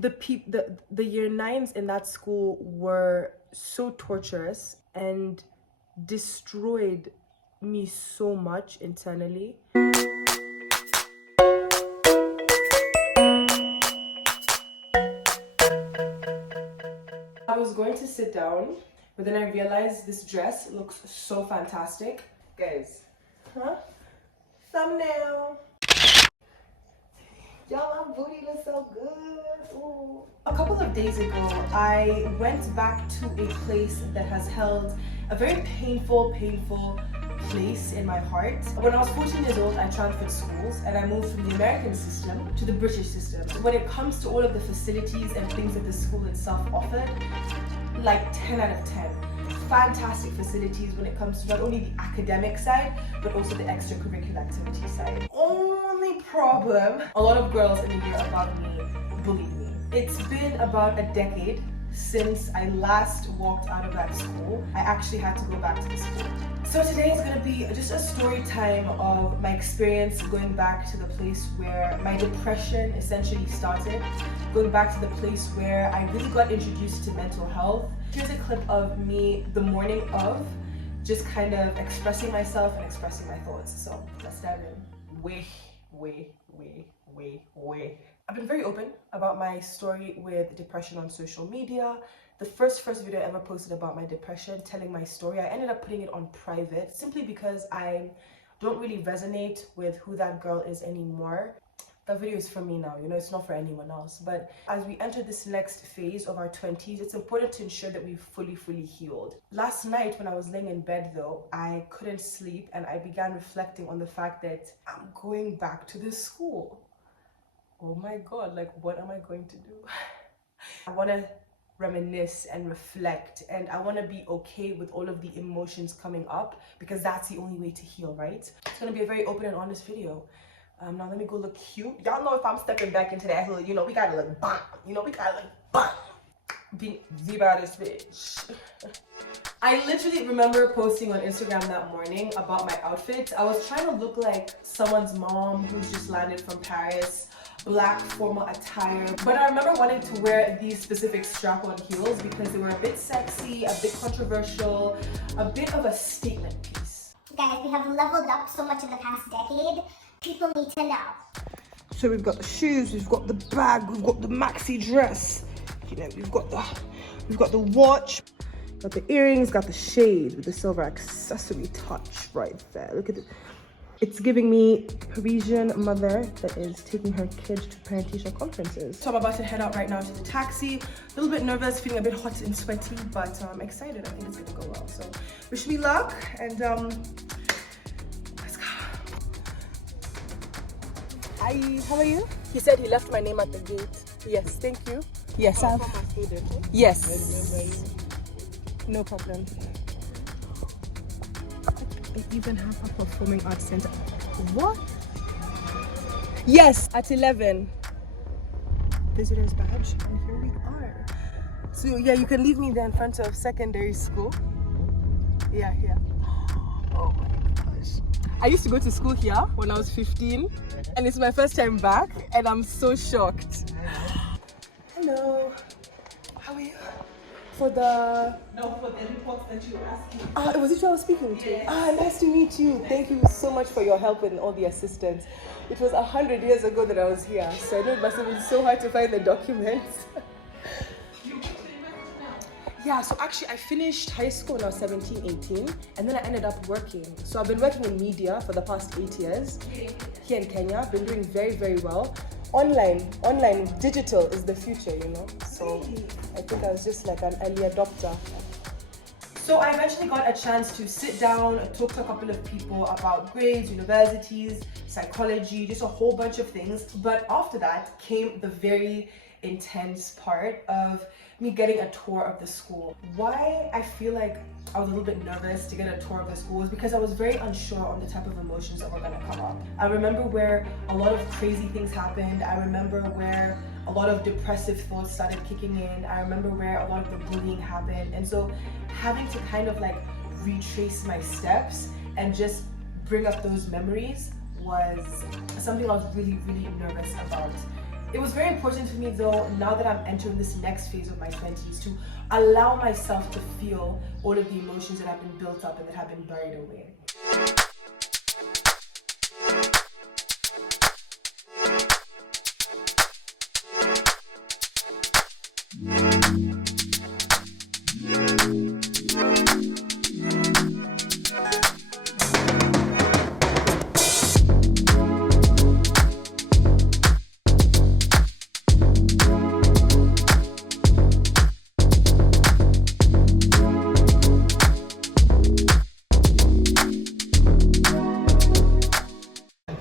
the year nines in that school were so torturous and destroyed me so much internally. I was going to sit down, but then I realized this dress looks so fantastic. Guys, thumbnail. Y'all, my booty looks so good. Ooh. A couple of days ago, I went back to a place that has held a very painful place in my heart. When I was 14 years old, I transferred schools and I moved from the American system to the British system. When it comes to all of the facilities and things that the school itself offered, like 10 out of 10. Fantastic facilities when it comes to not only the academic side, but also the extracurricular activity side. Only problem, a lot of girls in the year above me bullied me. It's been about a decade since I last walked out of that school. I actually had to go back to the school. So today is gonna be just a story time of my experience going back to the place where my depression essentially started, going back to the place where I really got introduced to mental health. Here's a clip of me the morning of, just kind of expressing myself and expressing my thoughts. So let's dive in. I've been very open about my story with depression on social media. The first video I ever posted about my depression, telling my story, I ended up putting it on private simply because I don't really resonate with who that girl is anymore. That video is for me now, you know, it's not for anyone else. But as we enter this next phase of our 20s, it's important to ensure that we've fully healed. Last night when I was laying in bed though, I couldn't sleep and I began reflecting on the fact that I'm going back to this school. Oh my God, like what am I going to do? I want to reminisce and reflect, and I want to be okay with all of the emotions coming up, because that's the only way to heal, right? It's going to be a very open and honest video. Now let me go look cute. Y'all know if I'm stepping back into that hood, you know, we gotta look bomb. You know, we gotta look bomb. Be the baddest bitch. I literally remember posting on Instagram that morning about my outfit. I was trying to look like someone's mom who's just landed from Paris. Black formal attire, but I remember wanting to wear these specific strap-on heels because they were a bit sexy, a bit controversial, a bit of a statement piece. Guys, we have leveled up so much in the past decade. People need to know. So we've got the shoes, we've got the bag, we've got the maxi dress, you know, we've got the watch, got the earrings, got the shade with the silver accessory touch right there. Look at it. It's giving me Parisian mother that is taking her kid to parent-teacher conferences. So I'm about to head out right now to the taxi. A little bit nervous, feeling a bit hot and sweaty, but I'm excited. I think it's gonna go well. So wish me luck, and let's go. Hi, how are you? He said he left my name at the gate. Yes, thank you. Yes, yes. No problem. They even have a performing arts center. What? Yes, at 11. Visitor's badge, and here we are. So yeah, you can leave me there in front of secondary school. Yeah, here. Oh my gosh. I used to go to school here when I was 15, and it's my first time back, and I'm so shocked. Hello. How are you? For the reports that you were asking. It was it you I was speaking to? Yes. Nice to meet you. Thank you so much for your help and all the assistance. It was 100 years ago that I was here, so I know it must have been so hard to find the documents. Yeah, so actually I finished high school when I was 17, 18, and then I ended up working. So I've been working in media for the past 8 years here in Kenya. I've been doing very well. Online, digital is the future, you know. So I think I was just like an early adopter. So I eventually got a chance to sit down and talk to a couple of people about grades, universities, psychology, just a whole bunch of things. But after that came the very intense part of me getting a tour of the school. Why I feel like I was a little bit nervous to get a tour of the school is because I was very unsure on the type of emotions that were gonna come up. I remember where a lot of crazy things happened. I remember where a lot of depressive thoughts started kicking in. I remember where a lot of the bullying happened. And so having to kind of like retrace my steps and just bring up those memories was something I was really nervous about. It was very important for me though, now that I'm entering this next phase of my 20s, to allow myself to feel all of the emotions that have been built up and that have been buried away.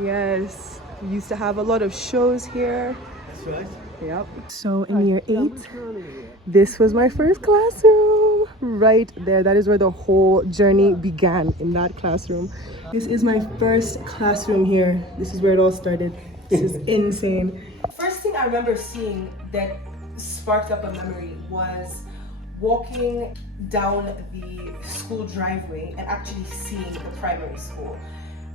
Yes, we used to have a lot of shows here. That's right. Yep. So in year 8, this was my first classroom. Right there. That is where the whole journey began, in that classroom. This is my first classroom here. This is where it all started. This is insane. First thing I remember seeing that sparked up a memory was walking down the school driveway and actually seeing the primary school.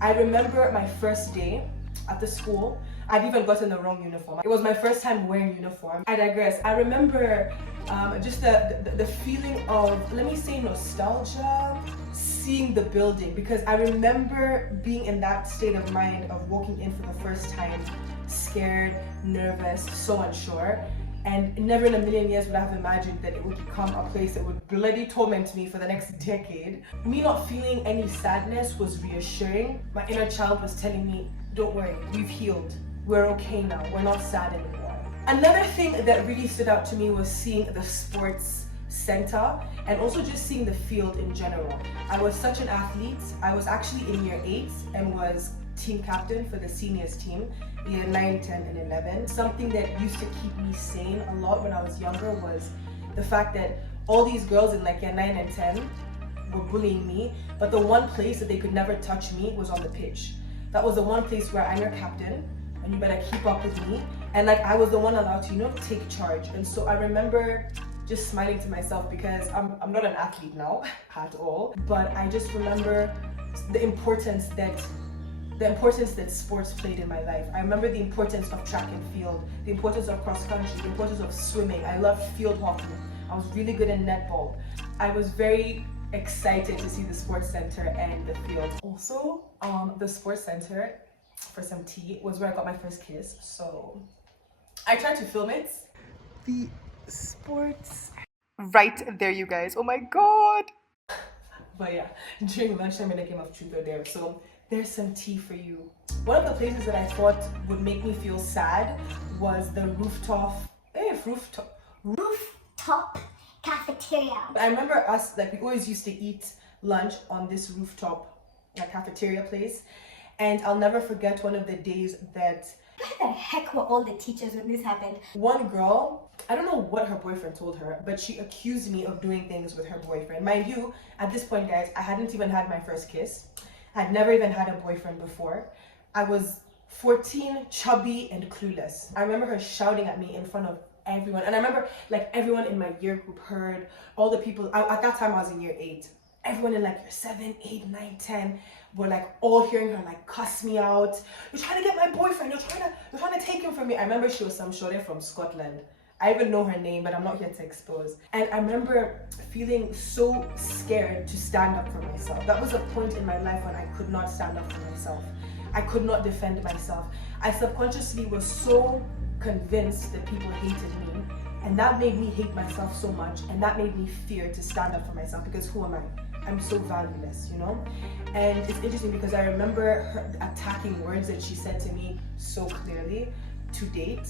I remember my first day at the school. I'd even gotten the wrong uniform. It was my first time wearing uniform. I digress. I remember just the feeling of, let me say, nostalgia, seeing the building, because I remember being in that state of mind of walking in for the first time, scared, nervous, so unsure. And never in a million years would I have imagined that it would become a place that would bloody torment me for the next decade. Me not feeling any sadness was reassuring. My inner child was telling me, don't worry, we've healed. We're okay now. We're not sad anymore. Another thing that really stood out to me was seeing the sports center and also just seeing the field in general. I was such an athlete. I was actually in year 8 and was team captain for the seniors team, year 9, 10, and 11. Something that used to keep me sane a lot when I was younger was the fact that all these girls in like year 9 and 10 were bullying me, but the one place that they could never touch me was on the pitch. That was the one place where I'm your captain and you better keep up with me. And like I was the one allowed to, take charge. And so I remember just smiling to myself because I'm not an athlete now at all, but I just remember the importance that sports played in my life. I remember the importance of track and field, the importance of cross country, the importance of swimming. I loved field hockey. I was really good in netball. I was very excited to see the sports center and the field. Also, the sports center for some tea was where I got my first kiss. So I tried to film it. The sports right there, you guys. Oh my god. But yeah, during lunchtime in the Game of Truth or Dare. So there's some tea for you. One of the places that I thought would make me feel sad was the rooftop Cafeteria. I remember us, like, we always used to eat lunch on this rooftop cafeteria place, and I'll never forget one of the days that Where the heck were all the teachers when this happened? one girl, I don't know what her boyfriend told her, but she accused me of doing things with her boyfriend. Mind you, at this point, guys, I hadn't even had my first kiss. I'd never even had a boyfriend before. I was 14, chubby, and clueless. I remember her shouting at me in front of everyone. And I remember like everyone in my year group heard, all the people, at that time I was in year 8. Everyone in like year 7, 8, 9, 10 were like all hearing her like cuss me out. You're trying to get my boyfriend, you're trying to take him from me. I remember she was some shorty from Scotland. I even know her name, but I'm not here to expose. And I remember feeling so scared to stand up for myself. That was a point in my life when I could not stand up for myself. I could not defend myself. I subconsciously was so convinced that people hated me, and that made me hate myself so much, and that made me fear to stand up for myself, because who am I? I'm so valueless, And it's interesting because I remember her attacking words that she said to me so clearly to date.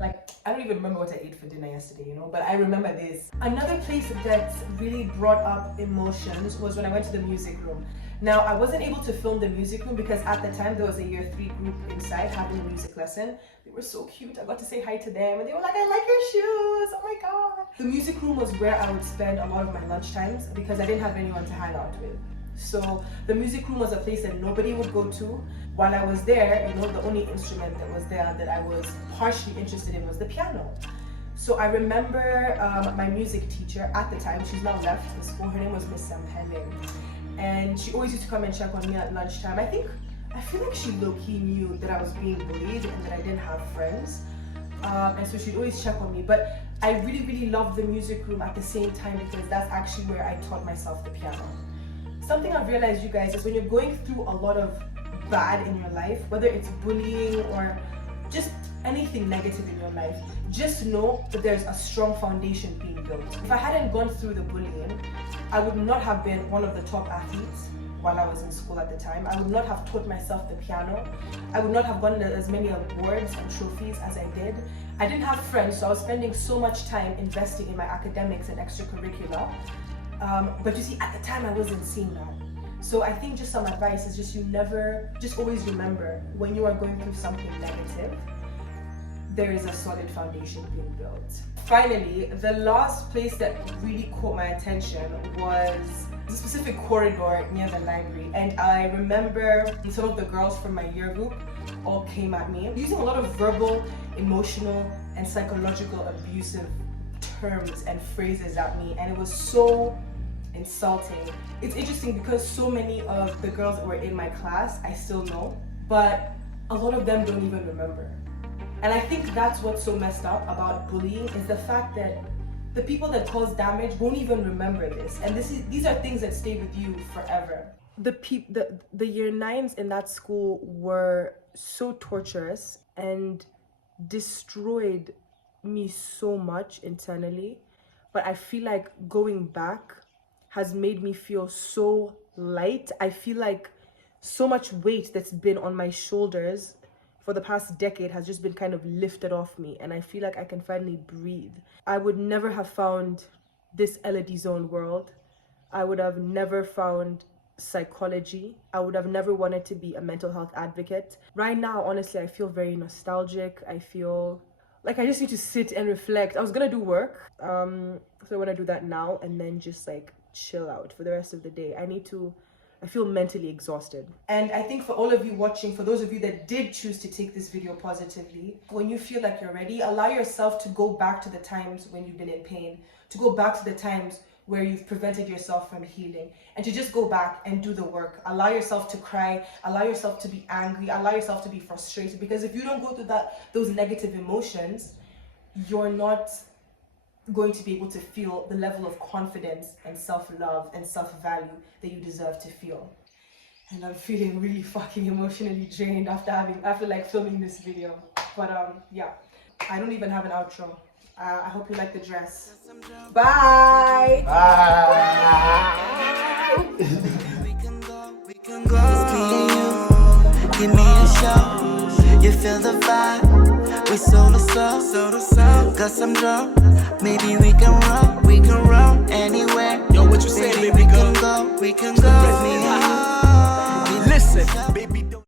Like, I don't even remember what I ate for dinner yesterday, but I remember this. Another place that really brought up emotions was when I went to the music room. Now, I wasn't able to film the music room because at the time there was a year 3 group inside having a music lesson. They were so cute. I got to say hi to them and they were like, I like your shoes. Oh my God. The music room was where I would spend a lot of my lunch times because I didn't have anyone to hang out with. So the music room was a place that nobody would go to. While I was there, the only instrument that was there that I was partially interested in was the piano. So I remember my music teacher at the time, she's now left the school, her name was Miss Sampele. And she always used to come and check on me at lunchtime. I feel like she low-key knew that I was being bullied and that I didn't have friends. and so she'd always check on me. But I really loved the music room at the same time because that's actually where I taught myself the piano. Something I've realized, you guys, is when you're going through a lot of bad in your life, whether it's bullying or just anything negative in your life, just know that there's a strong foundation being built. If I hadn't gone through the bullying, I would not have been one of the top athletes while I was in school at the time. I would not have taught myself the piano. I would not have gotten as many awards and trophies as I did. I didn't have friends, so I was spending so much time investing in my academics and extracurricular. But you see, at the time I wasn't seeing that. So I think just some advice is just always remember, when you are going through something negative, there is a solid foundation being built. Finally, the last place that really caught my attention was a specific corridor near the library. And I remember some of the girls from my year group all came at me using a lot of verbal, emotional, and psychological abusive terms and phrases at me. And it was so insulting. It's interesting because so many of the girls that were in my class I still know, but a lot of them don't even remember. And I think that's what's so messed up about bullying, is the fact that the people that cause damage won't even remember this. And these are things that stay with you forever. The year 9s in that school were so torturous and destroyed me so much internally. But I feel like going back has made me feel so light. I feel like so much weight that's been on my shoulders for the past decade has just been kind of lifted off me, and I feel like I can finally breathe. I would never have found this Elodie zone world. I would have never found psychology. I would have never wanted to be a mental health advocate. Right now, honestly, I feel very nostalgic. I feel like I just need to sit and reflect. I was gonna do work, so I want to do that now and then just like chill out for the rest of the day. I feel mentally exhausted. And I think for all of you watching, for those of you that did choose to take this video positively, when you feel like you're ready, allow yourself to go back to the times when you've been in pain, to go back to the times where you've prevented yourself from healing, and to just go back and do the work. Allow yourself to cry, allow yourself to be angry, allow yourself to be frustrated, because if you don't go through those negative emotions, you're not going to be able to feel the level of confidence and self-love and self-value that you deserve to feel. And I'm feeling really fucking emotionally drained after like filming this video. But yeah, I don't even have an outro. I hope you like the dress. Bye. We can go. Just me and you. Give me a show. You feel the vibe. We soul to soul. Got some drum. Maybe we can run anywhere. Yo, what you say, baby? We can go. With me